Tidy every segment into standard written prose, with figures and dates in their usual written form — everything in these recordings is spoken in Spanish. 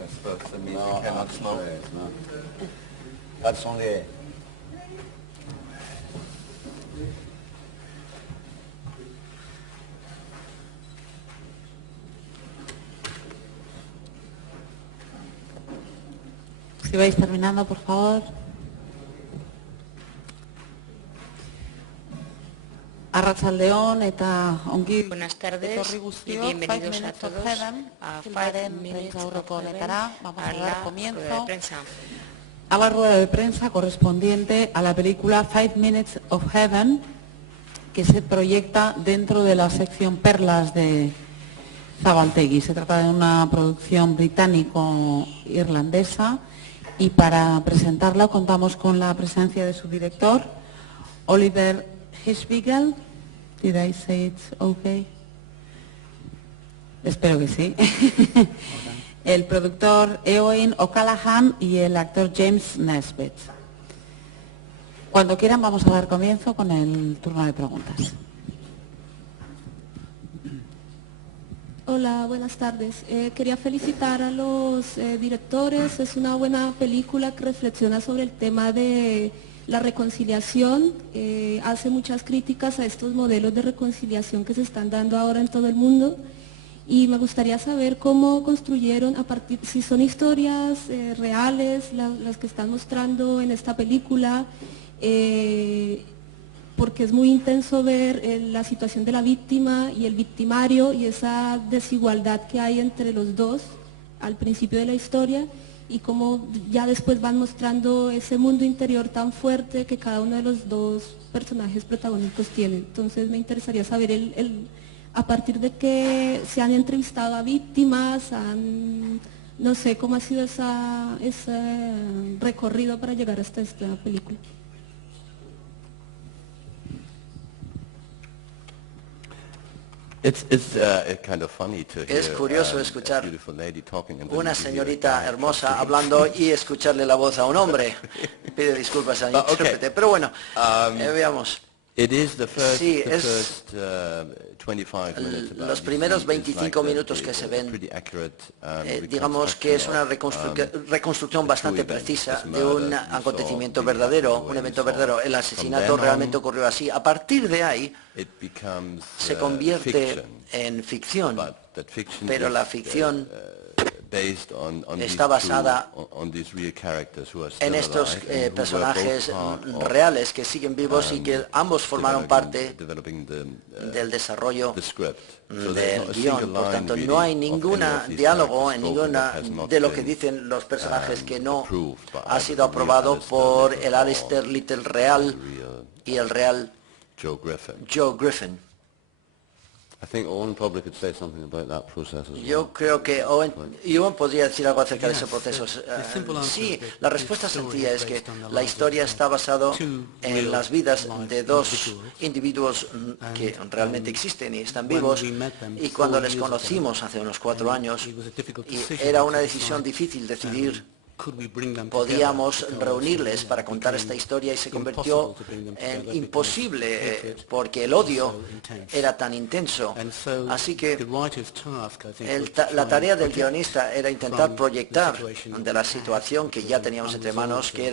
I suppose. That means No, you cannot not smoke. cigarettes, no. That's only... Si vais terminando, por favor. Arratsaldeon eta ongi Buenas tardes etorri y guztiok, bienvenidos 5 a Minutes of todos Heaven, a 5 filmaren Minutes prentsa of aurreko Heaven, honetara. Vamos a a dar la rueda comienzo de prensa. a la rueda de prensa correspondiente a la película 5 Minutes of Heaven, que se proyecta dentro de la sección Perlas de Zabaltegui. Se trata de una producción británico-irlandesa y para presentarla contamos con la presencia de su director, Oliver Hirschbiegel. Did I say it's okay? Espero que sí. El productor Eoin O'Callaghan y el actor James Nesbitt. Cuando quieran vamos a dar comienzo con el turno de preguntas. Hola, buenas tardes. Quería felicitar a los directores. Es una buena película que reflexiona sobre el tema de la reconciliación. Hace muchas críticas a estos modelos de reconciliación que se están dando ahora en todo el mundo. Y me gustaría saber cómo construyeron, si son historias reales las que están mostrando en esta película, porque es muy intenso ver la situación de la víctima y el victimario y esa desigualdad que hay entre los dos al principio de la historia y cómo ya después van mostrando ese mundo interior tan fuerte que cada uno de los dos personajes protagónicos tiene. Entonces me interesaría saber a partir de que se han entrevistado a víctimas, no sé cómo ha sido ese recorrido para llegar hasta esta película. It's kind of funny to hear, Es curioso escuchar a beautiful lady talking and una listen to señorita you. hermosa hablando y escucharle la voz a un hombre. Pide disculpas al intérprete, pero bueno, veamos. It is the first, Sí, the es first 25 minutes about los you primeros see is 25 like minutos que se ven, digamos que es una reconstrucción bastante precisa de un acontecimiento verdadero, un evento verdadero. El asesinato realmente ocurrió así. A partir de ahí se convierte en ficción, pero la ficción está basada en estos personajes reales que siguen vivos y que ambos formaron parte del desarrollo del guión. Por tanto, no hay ningún diálogo en ninguna de lo que dicen los personajes que no ha sido aprobado por el Alistair Little real y el real Joe Griffin. Yo creo que Owen podría decir algo acerca de ese proceso. Sí, la respuesta sencilla es que la historia está basada en las vidas de dos individuos que realmente existen y están vivos, y cuando les conocimos hace unos 4 años, era una decisión difícil decidir. Podíamos reunirles para contar esta historia y se convirtió en imposible porque el odio era tan intenso. Así que la tarea del guionista era intentar proyectar de la situación que ya teníamos entre manos, que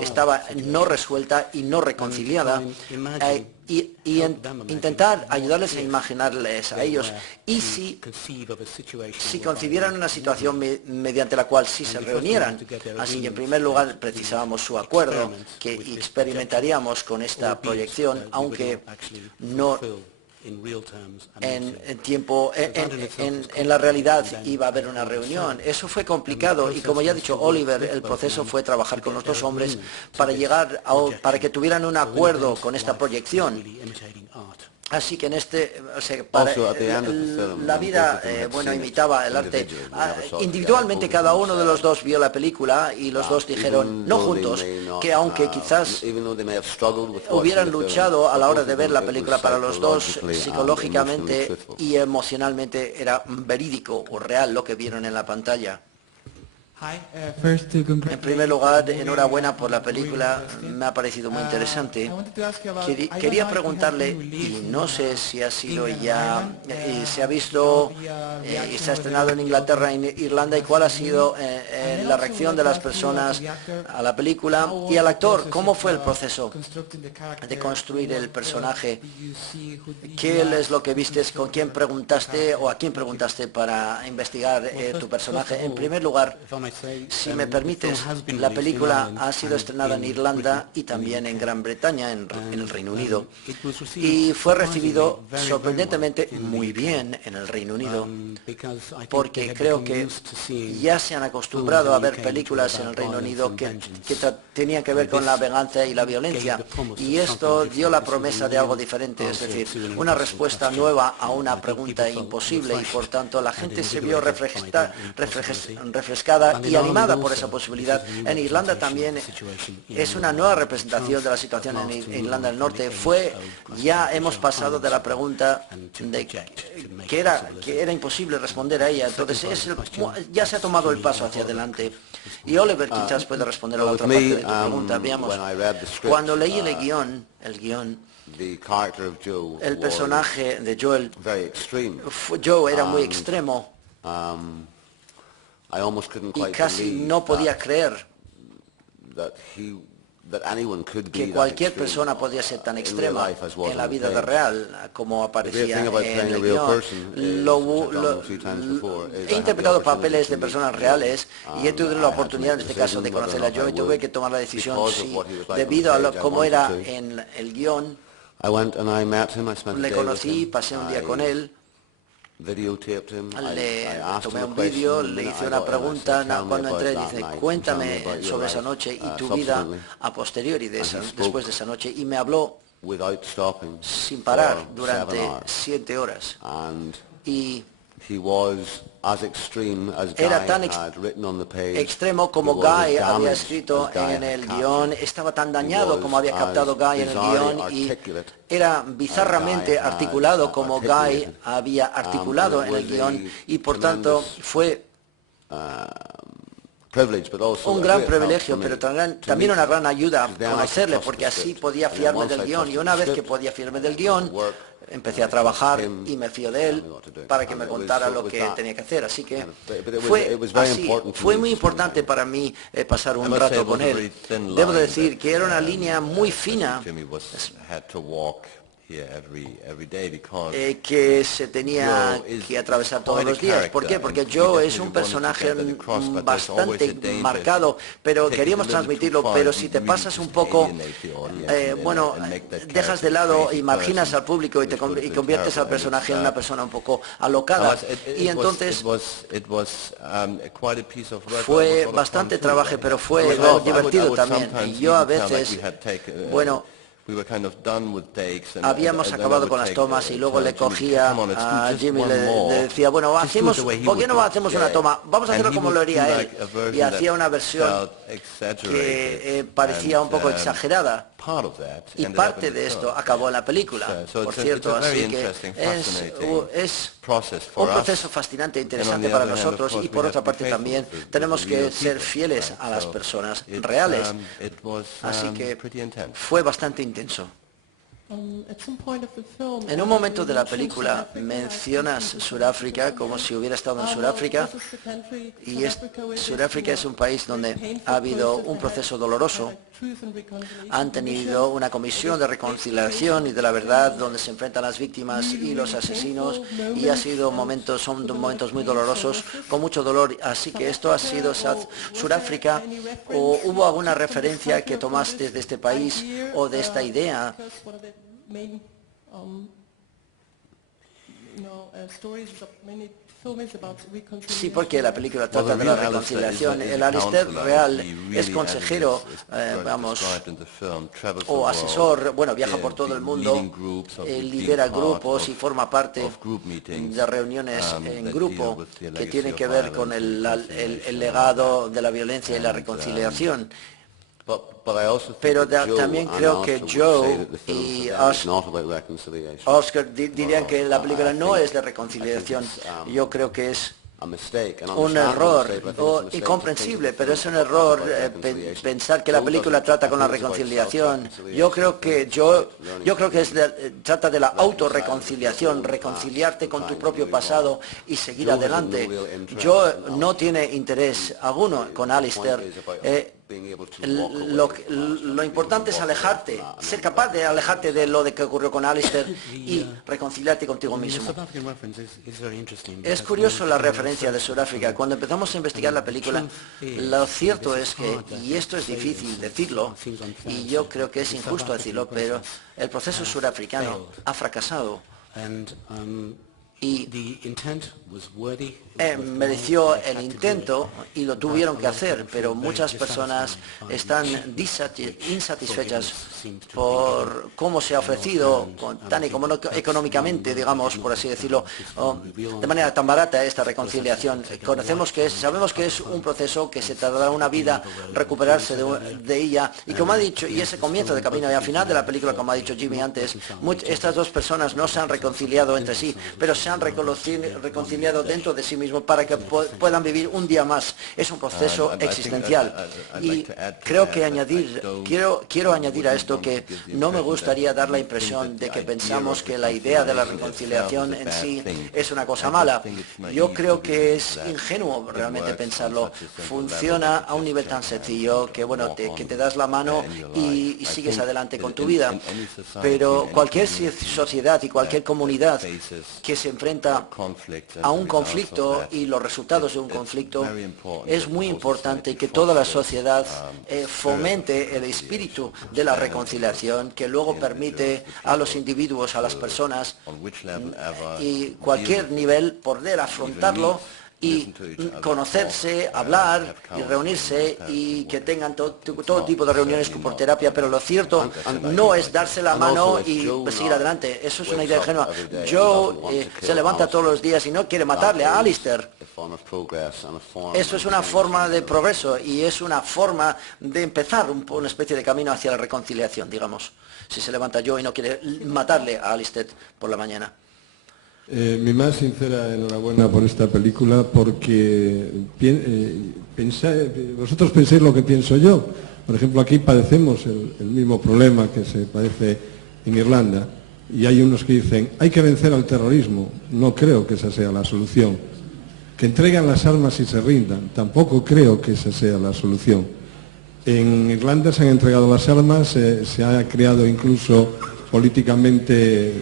estaba no resuelta y no reconciliada, y intentar ayudarles a imaginarles a ellos, y si concibieran una situación mediante la cual sí se reunieran. Así que en primer lugar precisábamos su acuerdo, que experimentaríamos con esta proyección, aunque no en la realidad iba a haber una reunión. Eso fue complicado y, como ya ha dicho Oliver, el proceso fue trabajar con los dos hombres para que tuvieran un acuerdo con esta proyección. Así que la vida, imitaba el arte. Individualmente cada uno de los dos vio la película y los dos dijeron, no juntos, que aunque quizás hubieran luchado a la hora de ver la película, para los dos psicológicamente y emocionalmente era verídico o real lo que vieron en la pantalla. En primer lugar, enhorabuena por la película, me ha parecido muy interesante. Quería preguntarle, y no sé si ha sido ya, se ha visto y se ha estrenado en Inglaterra, en Irlanda, y cuál ha sido la reacción de las personas a la película y al actor. ¿Cómo fue el proceso de construir el personaje? ¿Qué es lo que vistes? ¿Con quién preguntaste o a quién preguntaste para investigar tu personaje? En primer lugar, si me permites, la película ha sido estrenada en Irlanda y también en Gran Bretaña, en el Reino Unido, y fue recibido sorprendentemente muy bien en el Reino Unido, porque creo que ya se han acostumbrado a ver películas en el Reino Unido que tenían que ver con la venganza y la violencia, y esto dio la promesa de algo diferente, es decir, una respuesta nueva a una pregunta imposible, y por tanto la gente se vio refrescada y animada por esa posibilidad. En Irlanda también es una nueva representación de la situación en Irlanda del Norte. Ya hemos pasado de la pregunta de que era imposible responder a ella, entonces ya se ha tomado el paso hacia adelante. Y Oliver quizás puede responder a la otra parte de tu pregunta. Veamos, cuando leí el guión, el personaje de Joe era muy extremo, y casi no podía creer que cualquier persona podía ser tan extrema en la vida real como aparecía en el guión. He interpretado papeles de personas reales y he tenido la oportunidad en este caso de conocerla yo, y tuve que tomar la decisión debido a cómo era en el guión. Le conocí, pasé un día con él. Le tomé un vídeo, le hice una pregunta cuando entré, dice, cuéntame sobre esa noche y tu vida a posteriori después de esa noche, y me habló sin parar durante 7 horas, y era tan extremo como Guy había escrito en el guión, estaba tan dañado como había captado Guy en el guión, y era bizarramente articulado como Guy había articulado en el guión, y por tanto fue un gran privilegio, pero también una gran ayuda conocerle, porque así podía fiarme del guión, y una vez que podía fiarme del guión, empecé a trabajar y me fío de él para que me contara lo que tenía que hacer. Así que fue muy importante para mí pasar un rato con él. Debo decir que era una línea muy fina que se tenía que atravesar todos los días. ¿Por qué? Porque Joe es un personaje bastante marcado, pero queríamos transmitirlo, pero si te pasas un poco, dejas de lado y marginas al público y conviertes al personaje en una persona un poco alocada, y entonces fue bastante trabajo, pero fue divertido también. Y yo a veces, habíamos acabado con las tomas, y lugo le cogía a Jimmy y le decía, bueno, ¿por qué no hacemos una toma? Vamos a hacerlo como lo haría él. Y hacía una versión que parecía un poco exagerada. Y parte de esto acabó en la película, por cierto, así que es un proceso fascinante e interesante para nosotros, y por otra parte también tenemos que ser fieles a las personas reales, así que fue bastante intenso. En un momento de la película mencionas Sudáfrica como si hubiera estado en Sudáfrica, y Sudáfrica es un país donde ha habido un proceso doloroso. Han tenido una comisión de reconciliación y de la verdad donde se enfrentan las víctimas y los asesinos, y son momentos muy dolorosos, con mucho dolor. Así que esto ha sido Sudáfrica, o hubo alguna referencia que tomaste de este país o de esta idea. Sí, porque la película trata de la reconciliación. El Alistair Real es consejero, o asesor, viaja por todo el mundo, lidera grupos y forma parte de reuniones en grupo que tienen que ver con el legado de la violencia y la reconciliación. Pero también creo que Joe y Oscar dirían que la película no es de reconciliación. Yo creo que es un error incomprensible, pero es un error pensar que la película trata con la reconciliación. Yo creo que trata de la autorreconciliación, reconciliarte con tu propio pasado y seguir adelante. Joe no tiene interés alguno con Alistair. Lo importante es alejarte, ser capaz de alejarte de lo que ocurrió con Alistair y reconciliarte contigo mismo. Es curioso la referencia de Sudáfrica. Cuando empezamos a investigar la película, lo cierto es que, y esto es difícil decirlo, y yo creo que es injusto decirlo, pero el proceso surafricano ha fracasado. Y mereció el intento y lo tuvieron que hacer, pero muchas personas están insatisfechas por cómo se ha ofrecido, tan económicamente, digamos, por así decirlo, de manera tan barata esta reconciliación. Sabemos que es un proceso que se tardará una vida recuperarse de ella, y como ha dicho, y ese comienzo de camino y al final de la película, como ha dicho Jimmy antes, estas dos personas no se han reconciliado entre sí, pero se han reconciliado dentro de sí mismos para que puedan vivir un día más. Es un proceso existencial. Y creo que quiero añadir a esto que no me gustaría dar la impresión de que pensamos que la idea de la reconciliación en sí es una cosa mala. Yo creo que es ingenuo realmente pensarlo. Funciona a un nivel tan sencillo que, bueno, que te das la mano y sigues adelante con tu vida. Pero cualquier sociedad y cualquier comunidad que se enfrenta a un conflicto y los resultados de un conflicto, es muy importante que toda la sociedad fomente el espíritu de la reconciliación, que luego permite a los individuos, a las personas, y cualquier nivel poder afrontarlo y conocerse, hablar y reunirse, y que tengan todo tipo de reuniones por terapia, pero lo cierto no es darse la mano y seguir adelante. Eso es una idea ingenua. Joe se levanta todos los días y no quiere matarle a Alistair. Eso es una forma de progreso y es una forma de empezar una especie de camino hacia la reconciliación, digamos. Si se levanta Joe y no quiere matarle a Alistair por la mañana. Mi más sincera enhorabuena por esta película, porque vosotros pensáis lo que pienso yo. Por ejemplo, aquí padecemos el mismo problema que se padece en Irlanda, y hay unos que dicen, hay que vencer al terrorismo. No creo que esa sea la solución. Que entreguen las armas y se rindan. Tampoco creo que esa sea la solución. En Irlanda se han entregado las armas, se ha creado incluso políticamente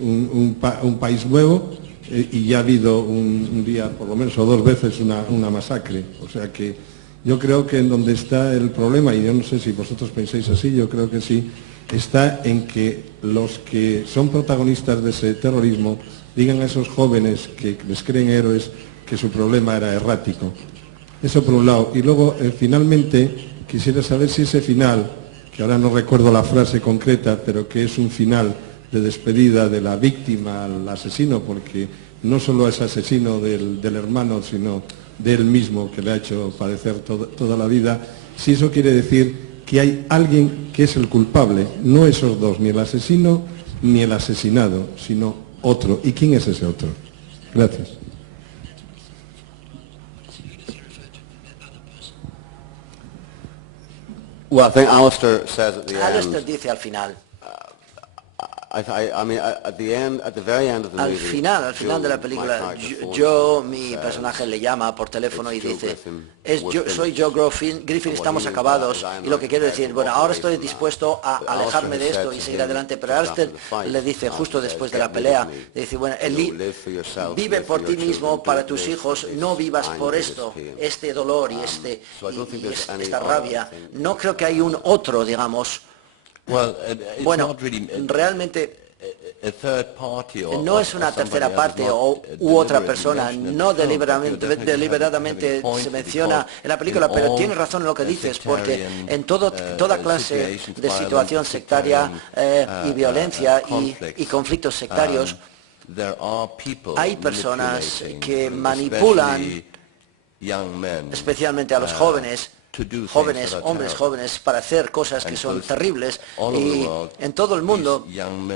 un país nuevo, y ya ha habido un día, por lo menos, o dos veces una masacre. O sea que yo creo que en donde está el problema, y yo no sé si vosotros pensáis así, yo creo que sí, está en que los que son protagonistas de ese terrorismo digan a esos jóvenes que les creen héroes que su problema era errático. Eso por un lado. Y luego, finalmente, quisiera saber si ese final, que ahora no recuerdo la frase concreta, pero que es un final de despedida de la víctima al asesino, porque no solo es asesino del hermano, sino de él mismo, que le ha hecho padecer toda la vida, si eso quiere decir que hay alguien que es el culpable, no esos dos, ni el asesino ni el asesinado, sino otro. ¿Y quién es ese otro? Gracias. Well, I think Alistair says at the Alistair end, dice al final, al final de la película, mi personaje le llama por teléfono y dice, soy Joe Griffin, estamos acabados, y lo que quiero decir, bueno, ahora estoy dispuesto a alejarme de esto y seguir adelante, pero Alistair le dice justo después de la pelea, le dice, bueno, vive por ti mismo, para tus hijos, no vivas por esto, este dolor y esta rabia. No creo que hay un otro, digamos. Bueno, realmente no es una tercera parte u otra persona, no deliberadamente se menciona en la película, pero tienes razón en lo que dices, porque en toda clase de situación sectaria y violencia y conflictos sectarios, hay personas que manipulan especialmente a los jóvenes, hombres jóvenes, para hacer cosas que son terribles. Y en todo el mundo,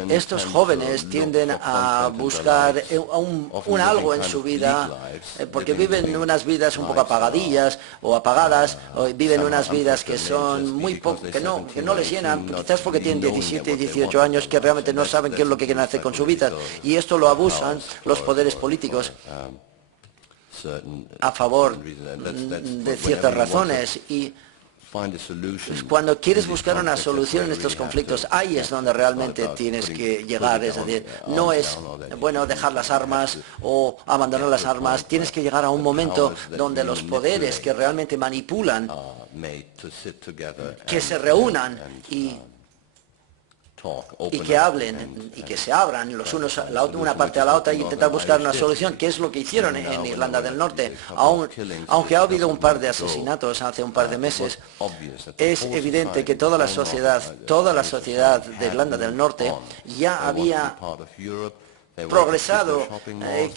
estos jóvenes tienden a buscar un algo en su vida, porque viven unas vidas un poco apagadillas o apagadas, o viven unas vidas que son muy que no les llenan, quizás porque tienen 17 y 18 años, que realmente no saben qué es lo que quieren hacer con su vida. Y esto lo abusan los poderes políticos a favor de ciertas razones. Y cuando quieres buscar una solución en estos conflictos, ahí es donde realmente tienes que llegar. Es decir, no es bueno dejar las armas o abandonar las armas. Tienes que llegar a un momento donde los poderes que realmente manipulan, que se reúnan y que hablen y que se abran los unos una parte a la otra y intentar buscar una solución, que es lo que hicieron en Irlanda del Norte. Aunque ha habido un par de asesinatos hace un par de meses, es evidente que toda la sociedad de Irlanda del Norte ya había progresado,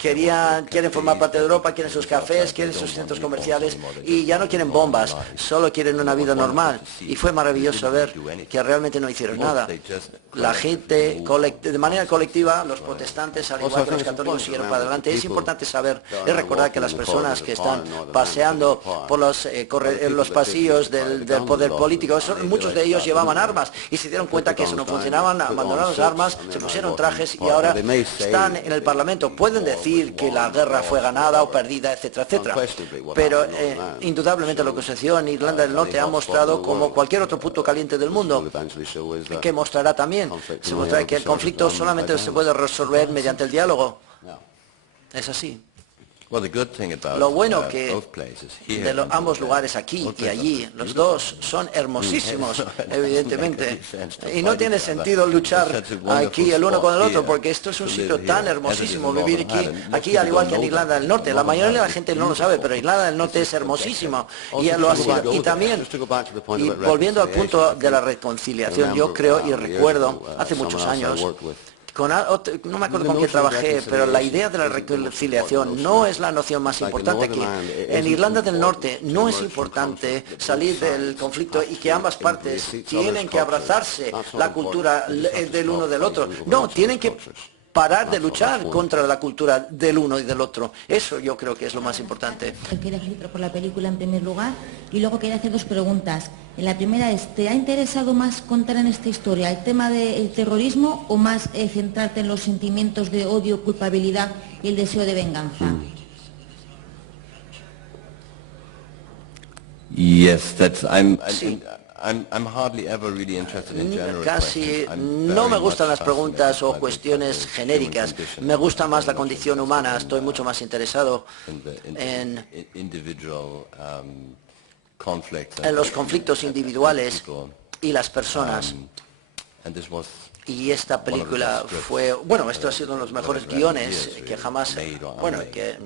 quieren formar parte de Europa, quieren sus cafés, quieren sus centros comerciales y ya no quieren bombas, solo quieren una vida normal. Y fue maravilloso ver que realmente no hicieron nada. La gente, de manera colectiva, los protestantes, al igual que los católicos, siguieron para adelante. Es importante saber y recordar que las personas que están paseando por los pasillos del poder político, muchos de ellos llevaban armas y se dieron cuenta que eso no funcionaba, abandonaron las armas, se pusieron trajes y ahora están en el Parlamento. Pueden decir que la guerra fue ganada o perdida, etcétera, etcétera. Pero indudablemente lo que sucedió en Irlanda del Norte ha mostrado, como cualquier otro punto caliente del mundo, que mostrará también, se mostrará que el conflicto solamente se puede resolver mediante el diálogo. Es así. Lo bueno que de ambos lugares, aquí y allí, los dos son hermosísimos, evidentemente. Y no tiene sentido luchar aquí el uno con el otro, porque esto es un sitio tan hermosísimo, vivir aquí al igual que en Irlanda del Norte. La mayoría de la gente no lo sabe, pero Irlanda del Norte es hermosísimo. Y lo ha sido. Y también, y volviendo al punto de la reconciliación, yo creo y recuerdo, hace muchos años, no me acuerdo con quién trabajé, pero la idea de la reconciliación no es la noción más importante aquí. En Irlanda del Norte no es importante salir del conflicto y que ambas partes tienen que abrazarse la cultura del uno del otro. No, tienen que parar de luchar contra la cultura del uno y del otro. Eso yo creo que es lo más importante. Quiero felicitar por la película en primer lugar y luego quería hacer dos preguntas. La primera es, ¿te ha interesado más contar en esta historia el tema del terrorismo o más centrarte en los sentimientos de odio, culpabilidad y el deseo de venganza? Sí. Casi no me gustan las preguntas o cuestiones genéricas. Me gusta más la condición humana. Estoy mucho más interesado en los conflictos individuales y las personas. Y esta película fue, bueno, esto ha sido uno de los mejores guiones que jamás, bueno, que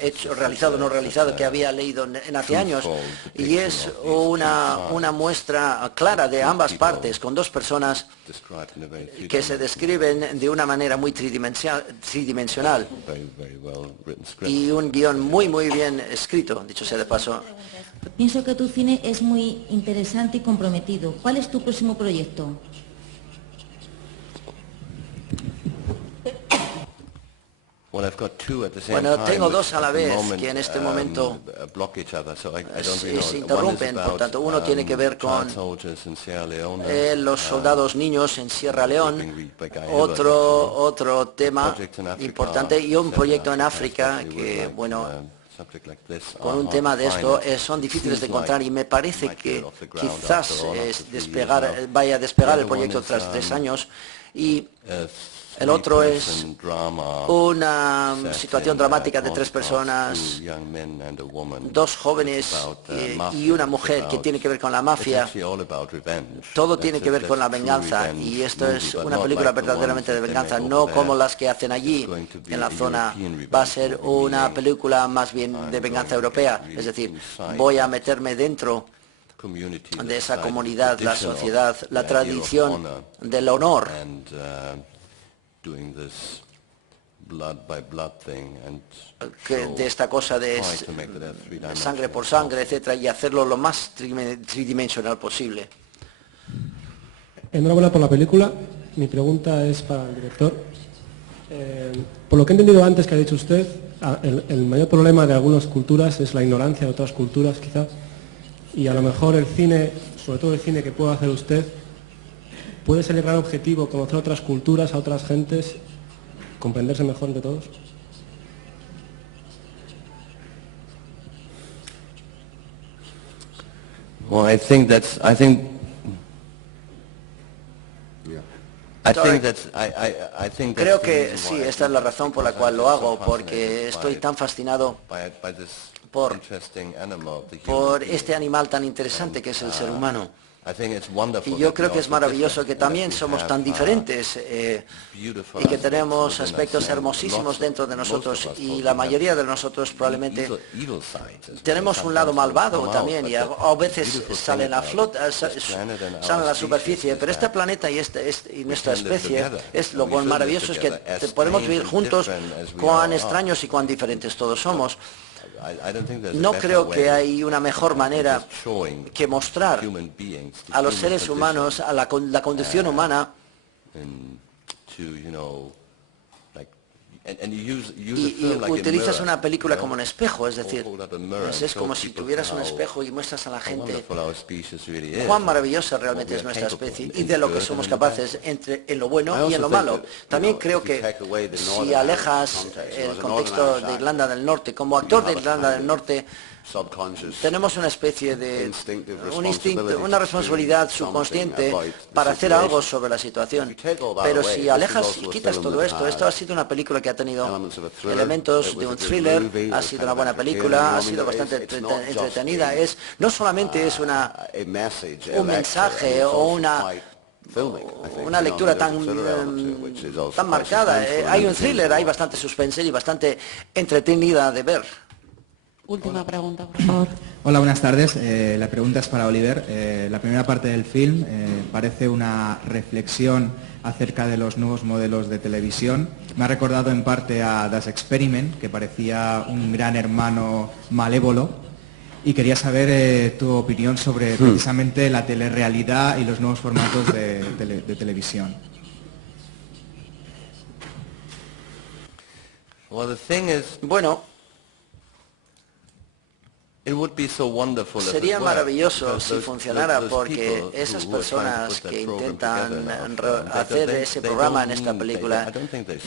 he realizado o no realizado, que había leído en hace años. Y es una muestra clara de ambas partes, con dos personas que se describen de una manera muy tridimensional. Y un guión muy, muy bien escrito, dicho sea de paso. Pienso que tu cine es muy interesante y comprometido. ¿Cuál es tu próximo proyecto? Bueno, tengo dos a la vez que en este momento se interrumpen, por tanto uno tiene que ver con los soldados niños en Sierra León, otro tema importante y un proyecto en África que, bueno, con un tema de esto son difíciles de encontrar y me parece que quizás vaya a despegar el proyecto tras 3 años. Y el otro es una situación dramática de 3 personas, 2 jóvenes y una mujer, que tiene que ver con la mafia. Todo tiene que ver con la venganza y esto es una película verdaderamente de venganza, no como las que hacen allí en la zona. Va a ser una película más bien de venganza europea, es decir, voy a meterme dentro de esa comunidad, la sociedad, la tradición del honor. de esta cosa de sangre por sangre, etcétera, y hacerlo lo más tridimensional posible. Enhorabuena por la película. Mi pregunta es para el director. Por lo que he entendido antes que ha dicho usted, el mayor problema de algunas culturas es la ignorancia de otras culturas, quizá, y a lo mejor el cine, sobre todo el cine que pueda hacer usted, puede ser el gran objetivo, conocer otras culturas, a otras gentes, comprenderse mejor entre todos. Well, Creo que sí, esta es la razón por la cual lo hago, porque estoy tan fascinado por este animal tan interesante que es el ser humano. Y yo creo que es maravilloso que también somos tan diferentes y que tenemos aspectos hermosísimos dentro de nosotros, y la mayoría de nosotros probablemente tenemos un lado malvado también, y a veces salen a salen a la superficie, pero este planeta y nuestra especie es lo maravilloso, es que podemos vivir juntos, cuán extraños y cuán diferentes todos somos. No creo que hay una mejor manera que mostrar a los seres humanos, a la condición humana, y utilizas una película como un espejo, es decir, es como si tuvieras un espejo y muestras a la gente cuán maravillosa realmente es nuestra especie y de lo que somos capaces en lo bueno y en lo malo. También creo que si alejas el contexto de Irlanda del Norte, como actor de Irlanda del Norte, tenemos una especie de un instinto, una responsabilidad subconsciente para hacer algo sobre la situación. Pero si alejas y quitas todo esto, esto ha sido una película que ha tenido elementos de un thriller, ha sido una buena película, ha sido bastante entretenida. No solamente es un mensaje o una lectura tan marcada. Hay un thriller, hay bastante suspense y bastante entretenida de ver. Última pregunta, por favor. Hola, buenas tardes. La pregunta es para Oliver. La primera parte del film parece una reflexión acerca de los nuevos modelos de televisión. Me ha recordado en parte a Das Experiment, que parecía un gran hermano malévolo. Y quería saber tu opinión sobre precisamente la telerrealidad y los nuevos formatos de televisión. Bueno, sería maravilloso si funcionara, porque esas personas que intentan hacer ese programa en esta película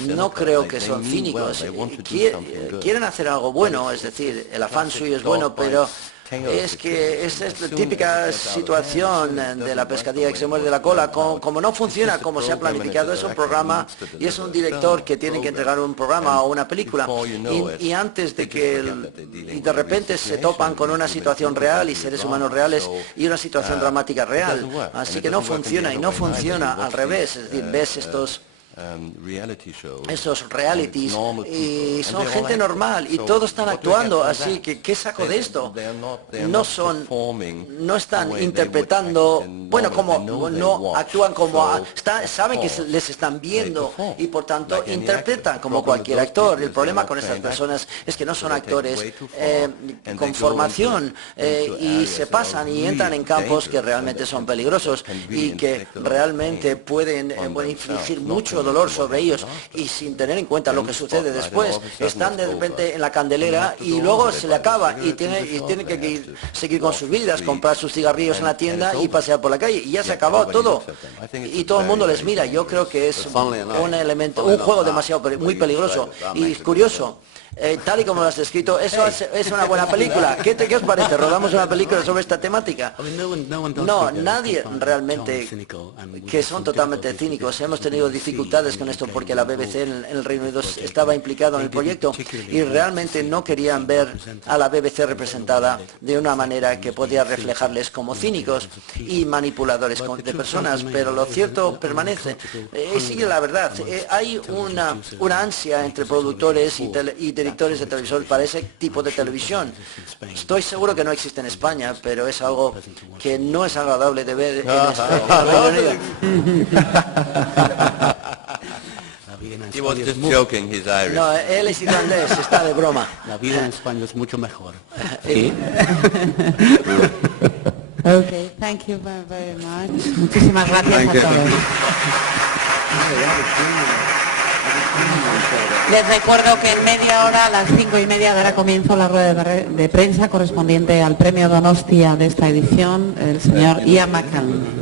no creo que son cínicos. Quieren hacer algo bueno, es decir, el afán suyo es bueno, pero es que es la típica situación de la pescadilla que se muerde la cola. Como no funciona como se ha planificado, es un programa y es un director que tiene que entregar un programa o una película, y antes de que de repente se topan con una situación real y seres humanos reales y una situación dramática real, así que no funciona, y no funciona al revés. Es decir, ves esos realities y son gente normal y todos están actuando, así que ¿qué saco de esto? No están interpretando, bueno, como no actúan como saben que les están viendo y por tanto interpretan como cualquier actor. El problema con estas personas es que no son actores con formación, y se pasan y entran en campos que realmente son peligrosos y que realmente pueden infligir mucho dolor sobre ellos, y sin tener en cuenta lo que sucede después. Están de repente en la candelera y luego se le acaba y tienen que seguir con sus vidas, comprar sus cigarrillos en la tienda y pasear por la calle, y ya se acabó todo y todo el mundo les mira. Yo creo que es un juego muy peligroso y curioso. Tal y como lo has descrito, eso es una buena película. ¿Qué os parece? ¿Rodamos una película sobre esta temática? No, nadie realmente, que son totalmente cínicos. Hemos tenido dificultades con esto porque la BBC en el Reino Unido estaba implicado en el proyecto y realmente no querían ver a la BBC representada de una manera que podía reflejarles como cínicos y manipuladores de personas, pero lo cierto permanece. Sigue la verdad. Hay una ansia entre productores y directores de televisión para ese tipo de televisión. Estoy seguro que no existe en España, pero es algo que no es agradable de ver en Reino Unido. He was just joking, he's Irish. No, él es irlandés, está de broma. La vida en España es mucho mejor. Sí. Okay, thank you very, very much. Muchísimas gracias a todos. Les recuerdo que en media hora, a las 5:30, dará comienzo la rueda de prensa correspondiente al premio Donostia de esta edición, el señor Ian McKellen.